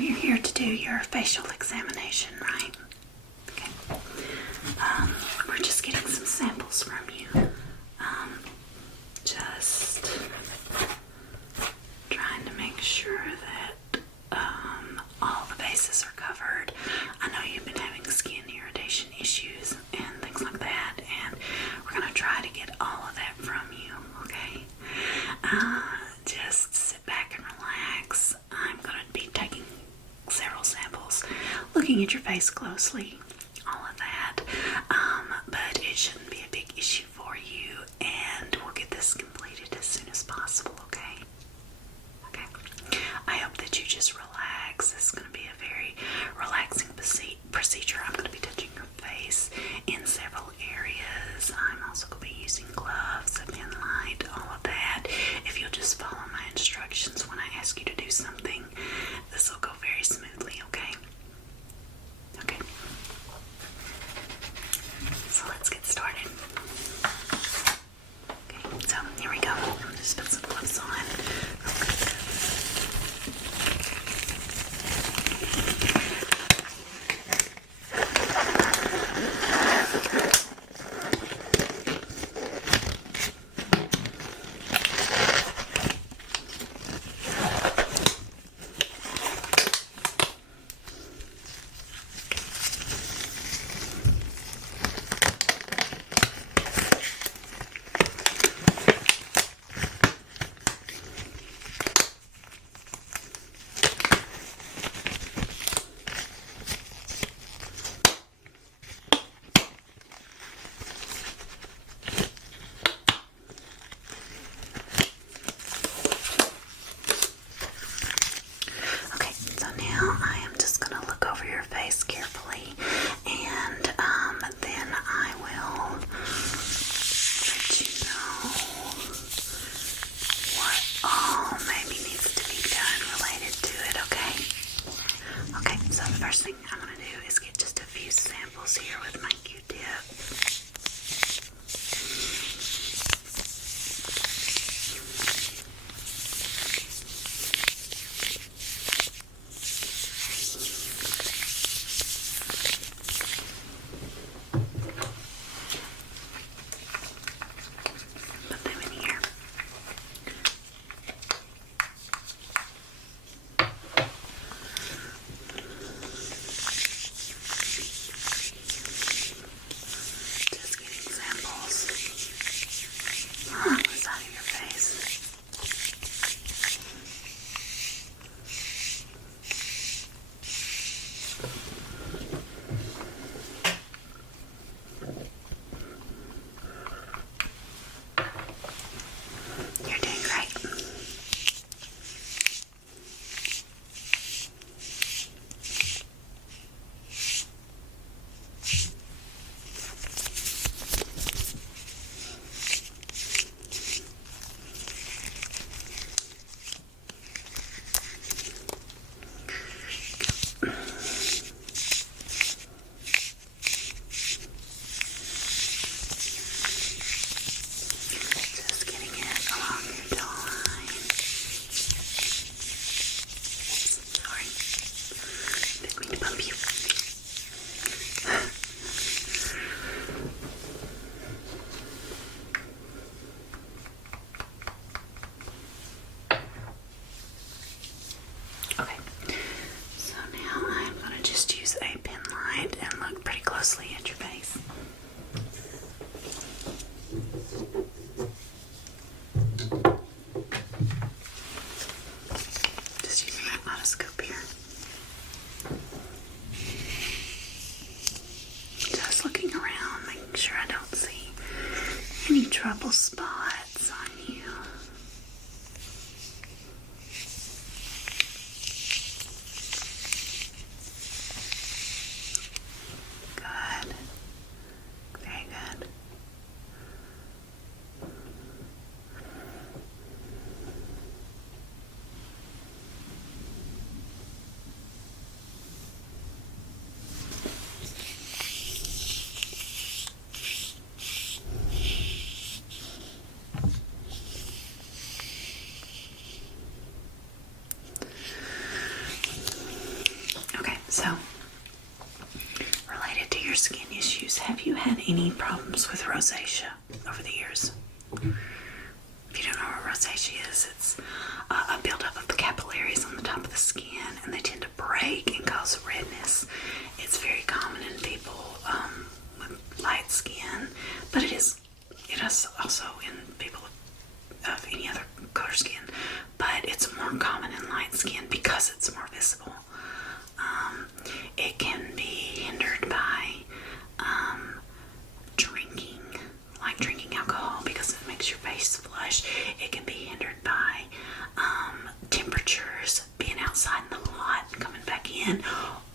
you're here to do your facial examination, right? Okay. We're just getting some samples from you. Just trying to make sure that all the bases are covered. I know you've been having skin irritation issues and things like that, and we're going to try to get all of that from you, okay? Just sit back and relax. I'm going to be taking several samples, looking at your face closely, all of that, but it shouldn't be a big issue for you, and we'll get this completed as soon as possible, okay? Okay. I hope that you just relax. This is going to be a very relaxing procedure. I'm going to be touching your face in several areas. I'm also going to be using gloves, a pen light, all of that. If you'll just follow my instructions when I ask you to do something, this will go very smoothly, okay? Okay. So let's get started. Okay, so here we go. I'm just put some gloves on. Carefully, and then I will let you know what all maybe needs to be done related to it, okay? Okay, so the first thing I'm going to do is get just a few samples here with my Q-tip. Closely at your face. Just using my otoscope here. Just looking around, making sure I don't see any trouble spots on you. Good. So, related to your skin issues, have you had any problems with rosacea over the years? If you don't know what rosacea is, it's a buildup of the capillaries on the top of the skin, and they tend to break and cause redness. It's very common in people with light skin, but it is also in people of any other color skin, but it's more common in light skin because it's more visible. It can be hindered by drinking alcohol because it makes your face flush. It can be hindered by temperatures, being outside in the hot and coming back in,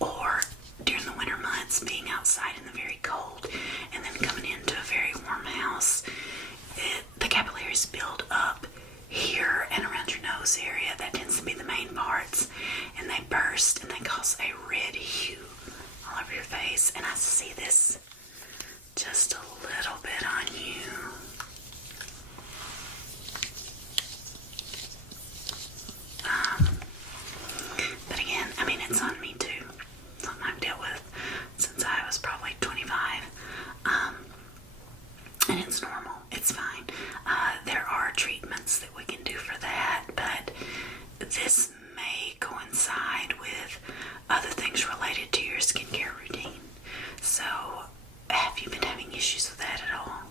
or during the winter months being outside in the very cold and then coming into a very warm house. The capillaries build up here and around your nose area. That tends to be the main parts, and they burst and they cause a red hue all over your face. And I see this just a little bit on you. But again, I mean, it's on me too. Something I've dealt with since I was probably 25. And it's normal. It's fine. There are treatments that we can do for that, but this may coincide with other things related to your skincare routine. So, have you been having issues with that at all?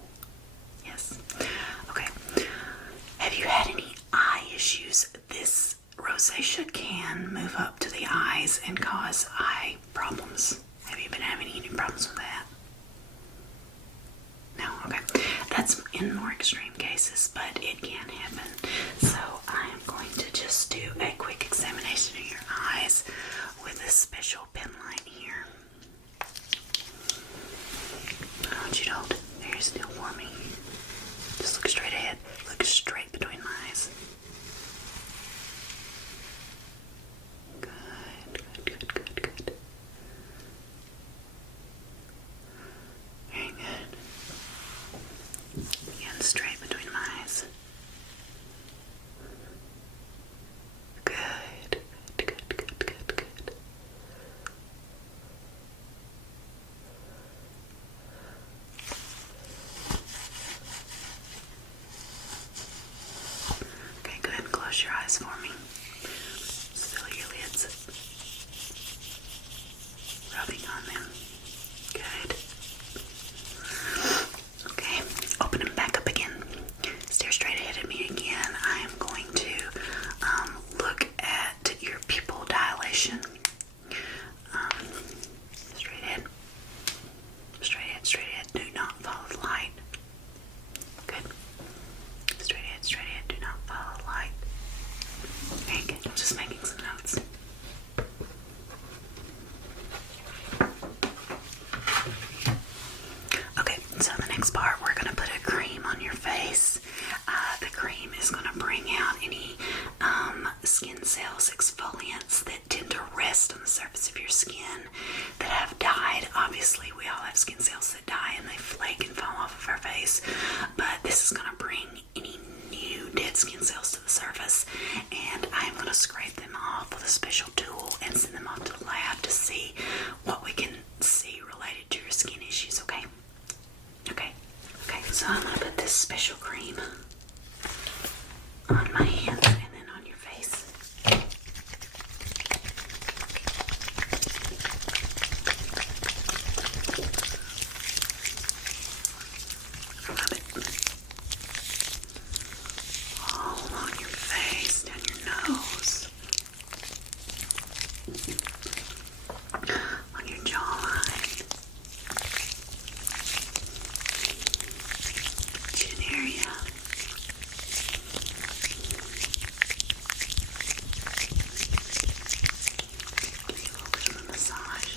Yes. Okay. Have you had any eye issues? This rosacea can move up to the eyes and cause eye problems. Have you been having any problems with that? No? Okay. That's in more extreme cases, but it can happen. So I am going to just do a quick examination of your eyes with this special pen light here. I want you to hold it very still for me. Just look straight ahead. Look straight between my eyes. Good. Very good. Again, straight between my eyes. Good. Okay, go ahead and close your eyes for me. Fill your lids. Rubbing on them. Good. Okay, open them back up again. Stare straight ahead at me again. I am going to look at your pupil dilation. Straight ahead. Straight ahead. Do not follow the light. Good. Straight ahead. Do not follow the light. Very good. I'm just making some notes. Okay, so the next part, we're going to put a cream on your face. The cream is going to bring out any skin cells, exfoliants that tend to rest on the surface of your skin that have died. Obviously, we all have skin cells that die and they flake and fall off of our face, but this is going to bring any new dead skin cells to the surface, and I'm going to scrape them off with a special tool and send them off to the lab to see what we can see related to your skin issues, okay? Okay, so I'm going to put this special cream on my hands and then on your face. Rub it all on your face, down your nose, on your jawline, chin area. Focus on the massage.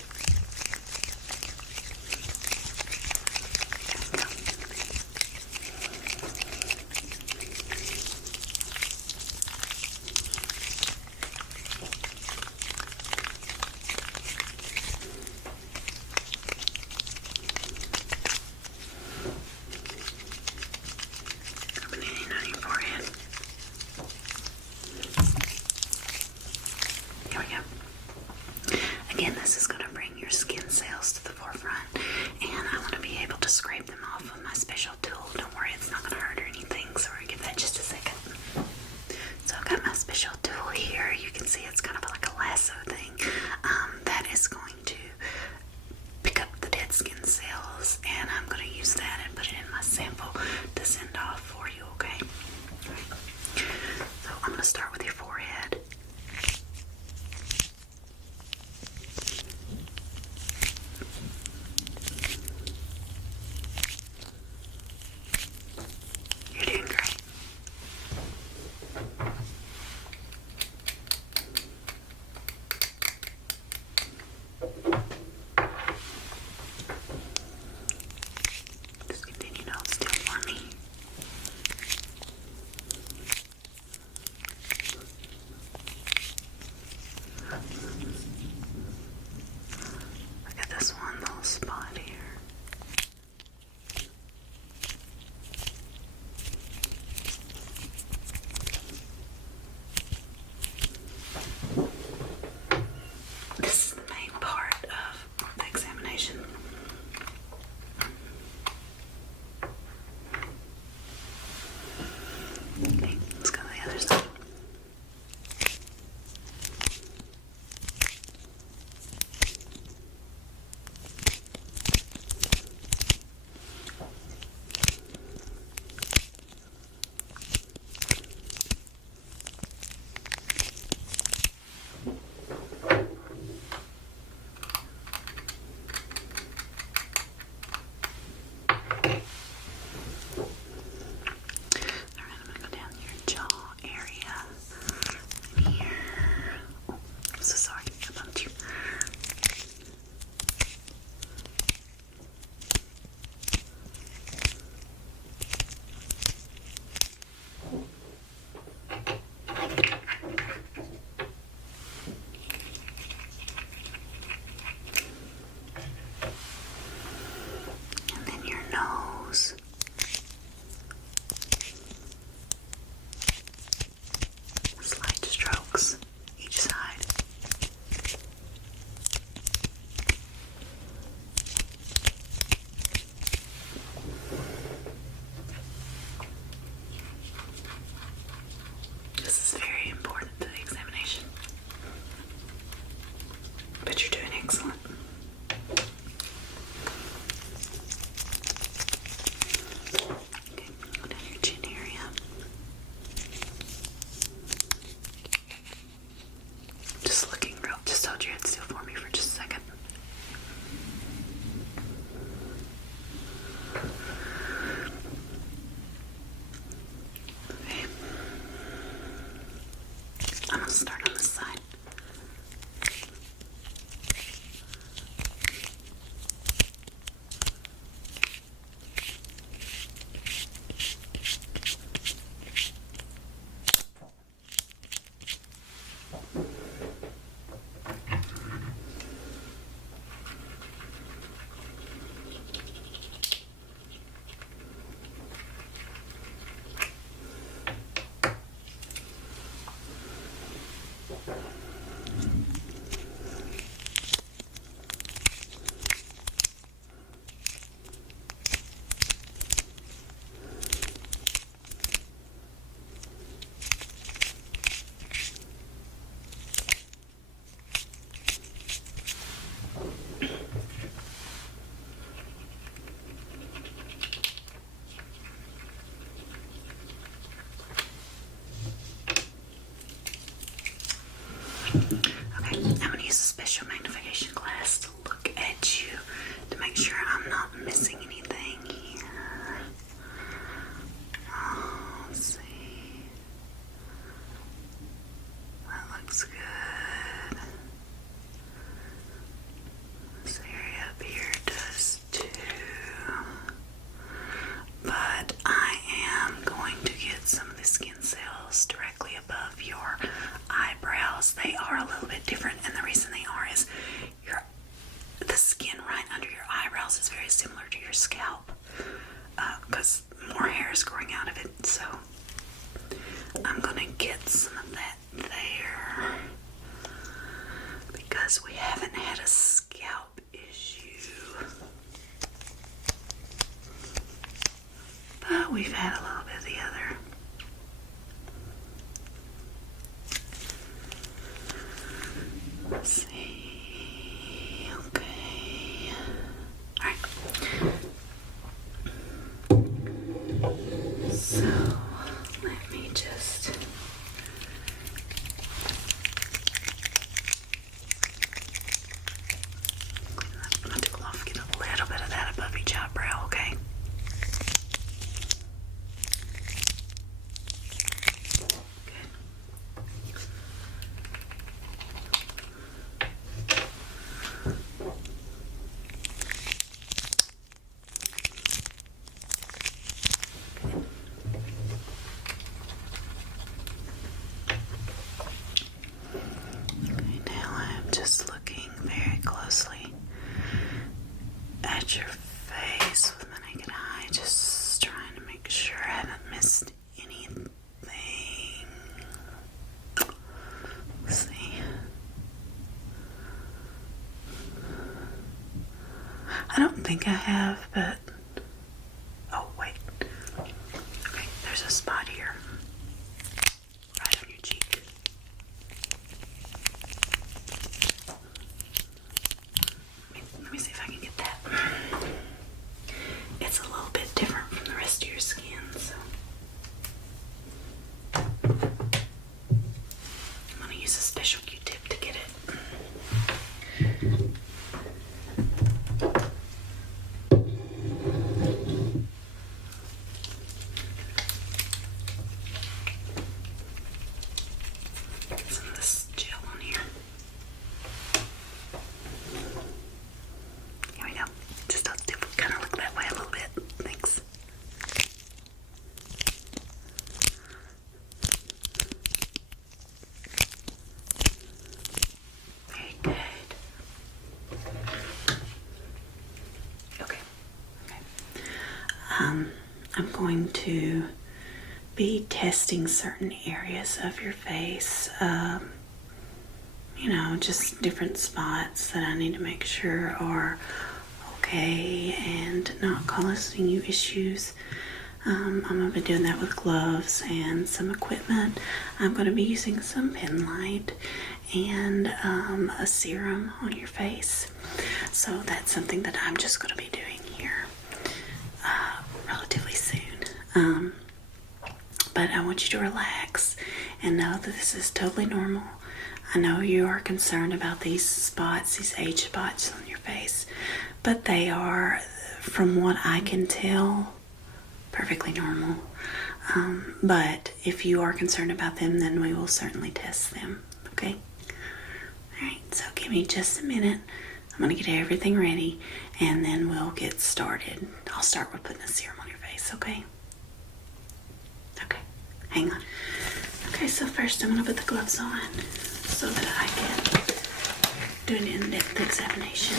but you're doing excellent. Okay, go down your chin area. Just looking real. Just hold your head still for me for just a second. Okay. I'm gonna start on this side. Okay, I'm going to use a special magnification glass to look at you to make sure I'm not missing anything here. Oh, let's see. That looks good. This area up here does too. But I am going to get some of the skin cells directly above your eyebrows. They are a little bit different, and the reason they are is the skin right under your eyebrows is very similar to your scalp because more hair is growing out of it. So I'm gonna get some of that there because we haven't had a scalp issue, but we've had a little bit of the other. Let's see. Okay. Alright. So, let me just. I'm going to go off, get a little bit of that above each eyebrow, okay? Just looking very closely at your face with my naked eye, just trying to make sure I haven't missed anything. Let's see. I don't think I have, but oh wait. Okay, there's a spot here. Right on your cheek. Let me see if I can get that. It's a little bit different from the rest of your skin, so I'm going to use a special Q-tip to get it. Get some of this gel on here. Here we go. Just kind of look that way a little bit. Thanks. Very good. Okay. I'm going to be testing certain areas of your face. Just different spots that I need to make sure are okay and not causing you issues. I'm going to be doing that with gloves and some equipment. I'm going to be using some pen light, and a serum on your face. So that's something that I'm just going to be doing here relatively soon. But I want you to relax and know that this is totally normal. I know you are concerned about these spots, these age spots on your face, but they are, from what I can tell, perfectly normal. But if you are concerned about them, then we will certainly test them, okay? Alright, so give me just a minute. I'm going to get everything ready, and then we'll get started. I'll start with putting a serum on your face, okay? Okay, hang on. Okay, so first I'm going to put the gloves on so that I can do an in-depth examination.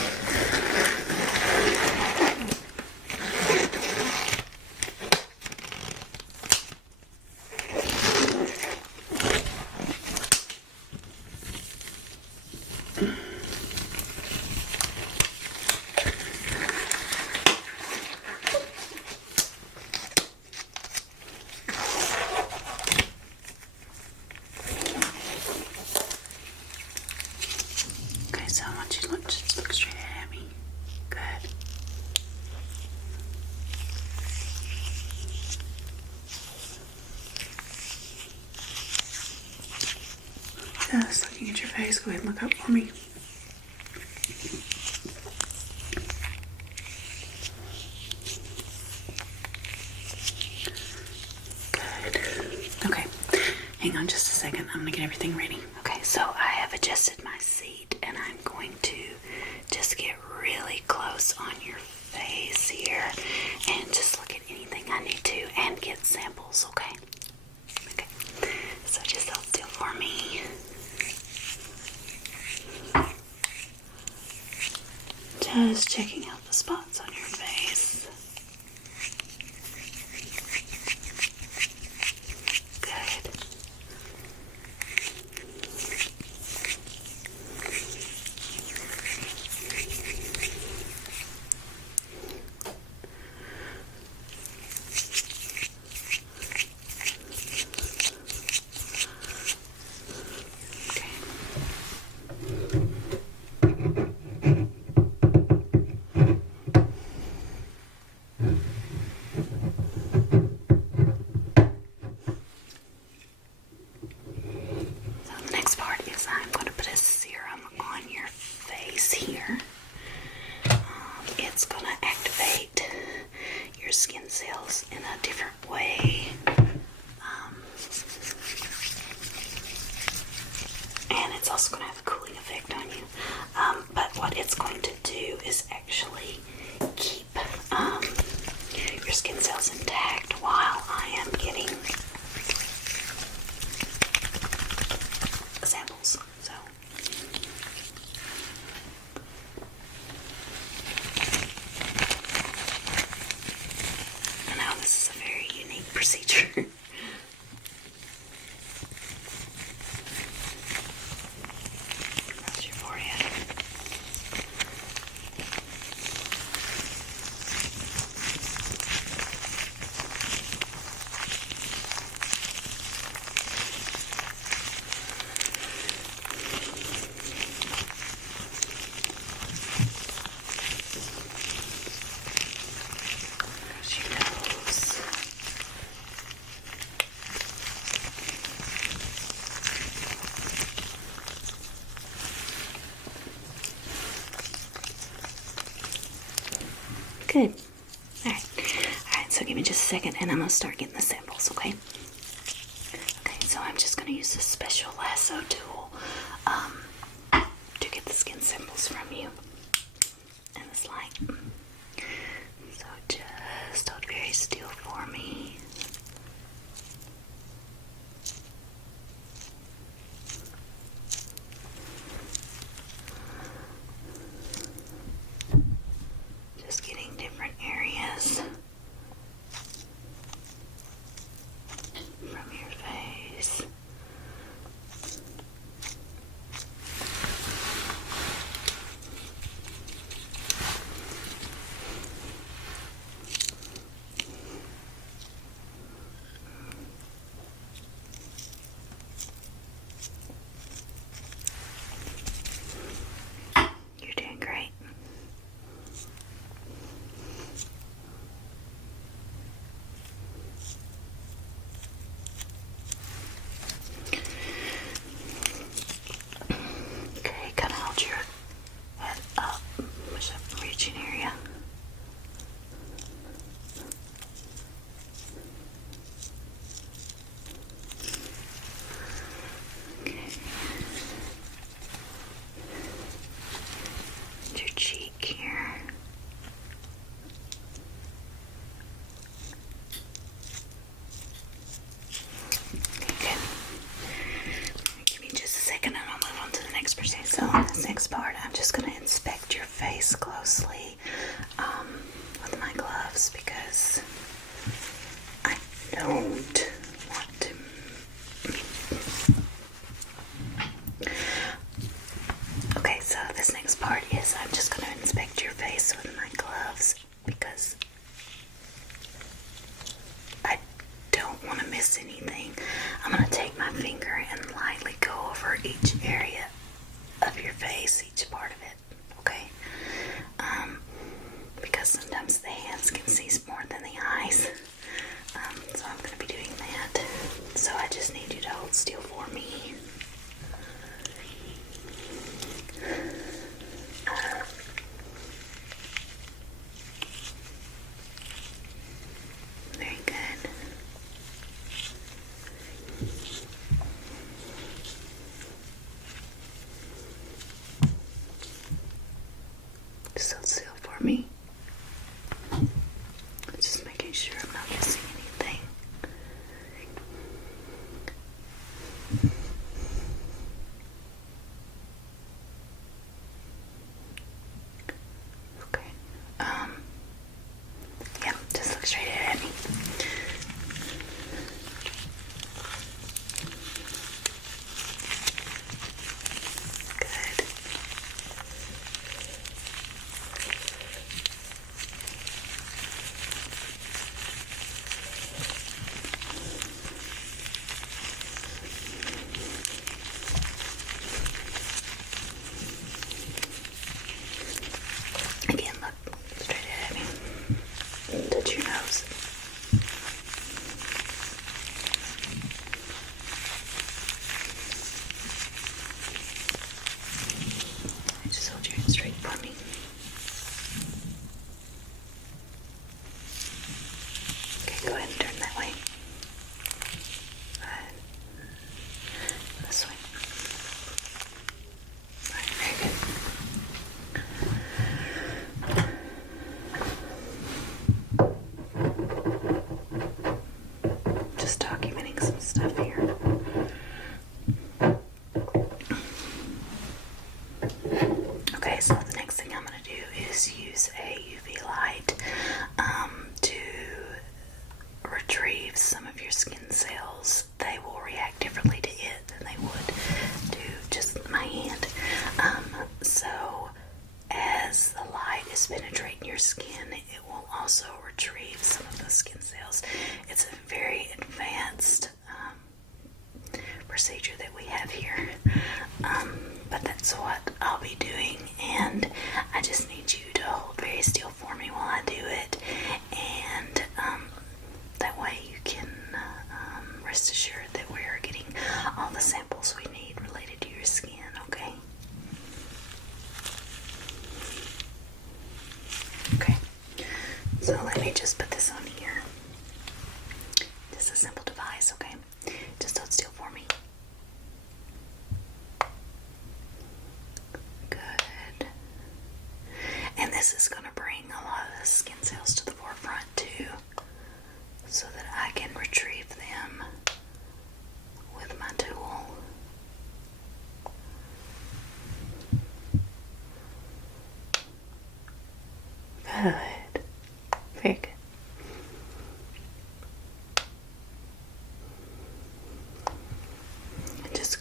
So I want you to just look straight at me. Good. Just looking at your face. Go ahead and look up for me. Good. Okay. Hang on just a second. I'm going to get everything ready. Okay, so I have adjusted my seat, and I'm going to just get really close on your face here and just look at anything I need to and get samples, okay? Okay, so just hold still for me. Just checking out the spots on your face. Good. I'm going to put a serum on your face here. It's going to activate your skin cells in a different way. And it's also going to have a cooling effect on you. But what it's going to do is actually keep your skin cells intact while I am getting samples. So I know this is a very unique procedure. That's your forehead. Good. Alright, so give me just a second and I'm going to start getting the samples, okay? Okay, so I'm just going to use this special lasso tool to get the skin samples from you. And it's like, so just hold very still for me. Just getting different areas from your face. just going to inspect your face closely with my gloves because I don't want to. Okay, so this next part is I'm just going to inspect your face with my gloves because I don't want to miss anything. I'm going to take my finger and lightly go over each area of your face, each part of it, okay? Because sometimes the hands can see more than the eyes. So I'm going to be doing that. So I just need you to hold still for me. Very good. Just hold still for me. Just making sure I'm not missing anything. Okay. Yep, just look straight ahead at me. Good. Again, look straight ahead at me. Touch your nose. Just hold your hand straight for me. Okay, go ahead and turn that way. Good. This way. Alright, very good. Just documenting some stuff here. Okay, so the next thing I'm going to do is use a UV light to retrieve some of your skin cells. They will react differently to it than they would to just my hand. So as the light is penetrating your skin, it will also retrieve some of those skin cells. It's a very advanced procedure that we have here, but that's what I'll be doing, and I just need you to hold very still for me while I do it, and that way you can rest assured that we are getting all the samples we need related to your skin, okay? Okay, so let me just put this on here. Just a simple device, okay? Just hold still for me. Good. And this is going to bring a lot of the skin cells to the forefront too, so that I can retrieve them with my tool. Good. Very good. And just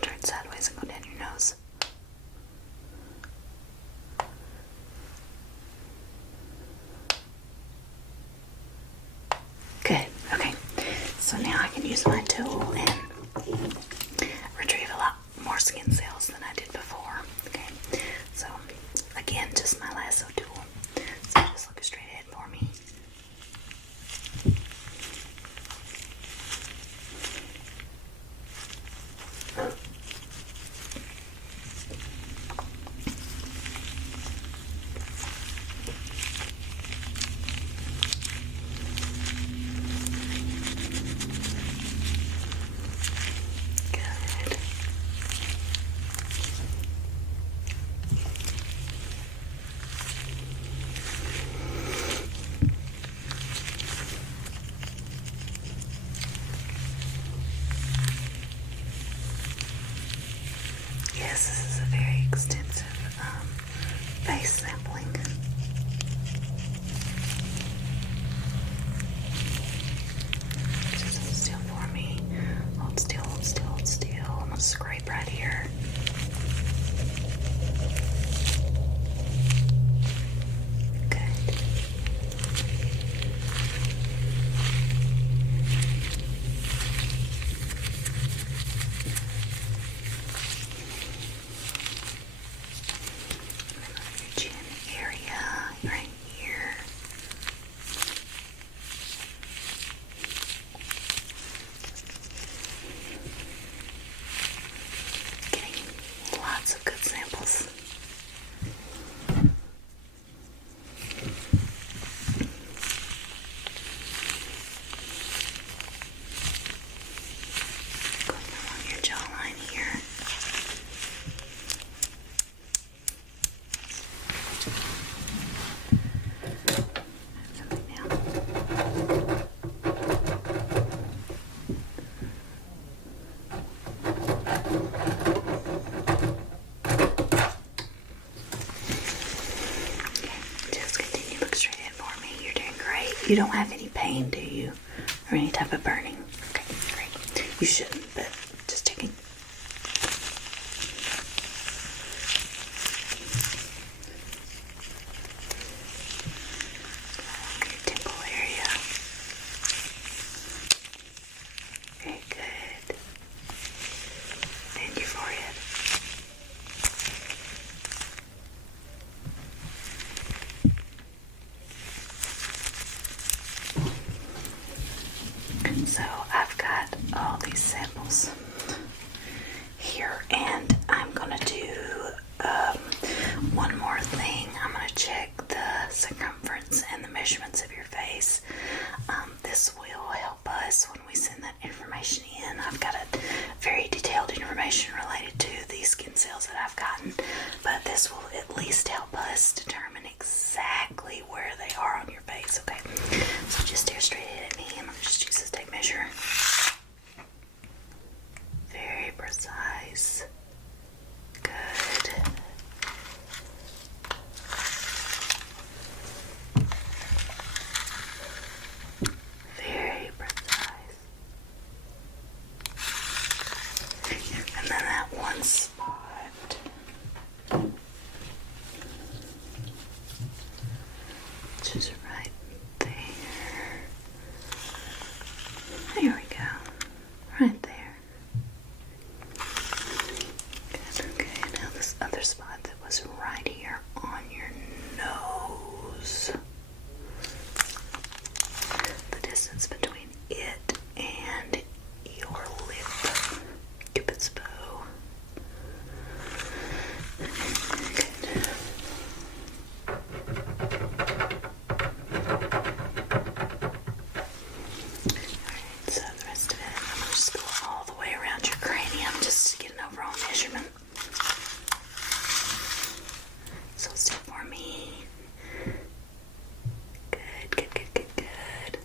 turn sideways and go down your nose. Good. Okay. So now I can use my tool and retrieve a lot more skin cells than I did before. Okay. So again, just my lasso tool. So just look straight ahead for me. Good. Yes, this is a very extensive face sampling. Just hold still for me. Hold still, hold still, hold still. I'm gonna scrape right here. Good. Your chin area, right here. Getting lots of good samples. Going along your jawline here. Something now. Just continue to look straight ahead for me. You're doing great. You don't have any pain, do you? Or any type of burning? Okay, great. You shouldn't, but just checking. Your temple area. Very good. And your forehead. So I've got all these samples here, and I'm gonna do one more thing. I'm gonna check the circumference and the measurements of your face. This will help us when we send that information in. I've got a very detailed information related to the skin cells that I've gotten, but this will at least help us determine exactly where they are on your face. Okay, so just stare straight at me. I'm gonna just use this tape measure. Very precise. Good. Very precise. And then that one spot. Just right there. There we go. Right there. Good. Okay, now this other spot that was right here on your nose. The distance between it and your lip. Cupid's bow. Good. So the rest of it, I'm going to just go all the way around your cranium just to get an overall measurement. So still for me. Good, good, good, good, good.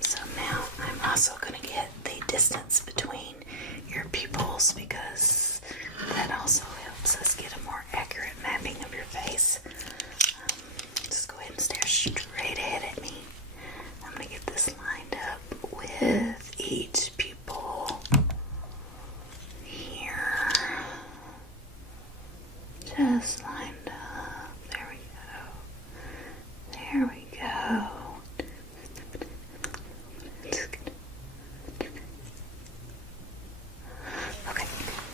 So now I'm also going to get the distance between your pupils because that also helps us get a more accurate mapping of your face. Just go ahead and stare straight ahead at me. I'm going to get this lined up with each pupil here. Just lined up. There we go. There we go. Okay.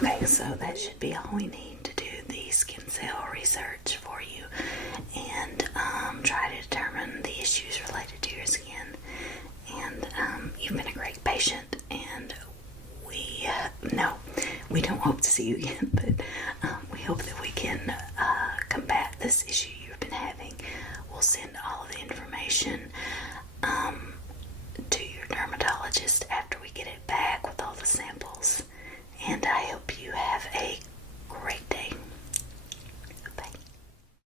Okay, so that should be all we need to do the skin cell research for you and try to determine the issues related to your skin. And you've been a great patient, and we don't hope to see you again, but we hope that we can combat this issue